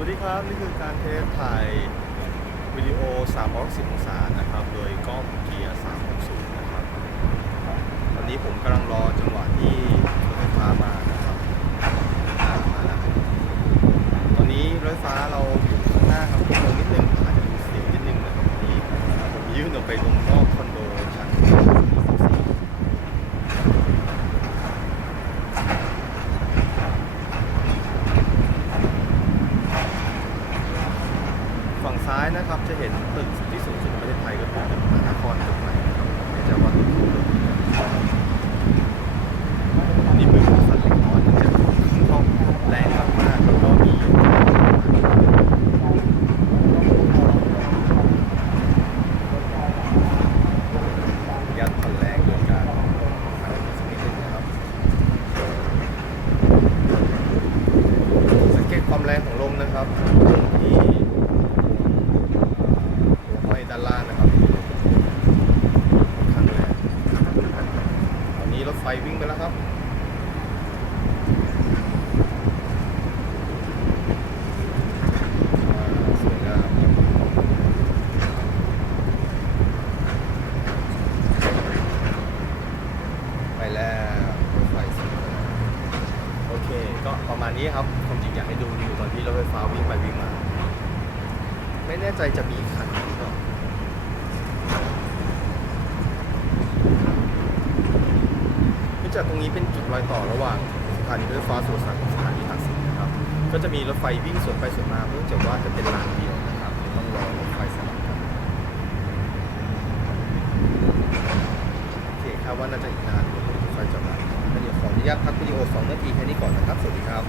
วัสดีครับ นี่คือการเทสถ่ายวิดีโอ 360 องศานะครับ โดยกล้องเกียร์ 360 นะครับ ตอนนี้ผมกำลังรอจังหวะที่รถไฟฟ้ามานะครับมาแล้วตอนนี้รถไฟฟ้าเราอยู่ข้างหน้าครับตรงนิดนึงอาจจะมีเสียงนิดนึงนะครับนี่ผมยื่นออกไปตรงนอกคอนโดชั้นฝั่ง ซ้ายนะครับจะเห็นตึกที่สูงสุดในประเทศไทยก็คือตึกมหานครตึกใหม่นะครับไม่แน่ใจว่าตึกนี้นี่มือผมสั่นเล็กน้อยมันจะค่อนข้างแรงมากๆแล้วก็มียัดพันแรงโดยการอะไรสักนิดนึงนะครับ สังเกตความแรงของลมนะครับที่หัวห้อยด้านล่างนะครับค่อนข้างแรงตอนนี้รถไฟ วิ่งไปแล้วครับไปแล้วรถไฟสวยแล้วโอเค ก็ประมาณนี้ครับความจริงอยากให้ดูวิวตอนที่รถไฟฟ้าวิ่งไปวิ่งมา ไม่แน่ใจจะมีคันหรือเปล่าเนื่อง จากตรงนี้เป็นจุดรอยต่อระหว่างสถานีรถไฟฟ้าสุรศักดิ์กับสถานีตากสินนะครับก็จะมีรถไฟวิ่งสวนไปสวนมาเนื่องจากว่าจะเป็นรางเดียวนะครับต้องรอรถไฟสลับกันโอเคครับว่าน่าจะอีกนานรถไฟจะมาเดี๋ยวขออนุญาตพักวิดีโอ 2 นาทีแค่นี้ก่อนนะครับ สวัสดีครับ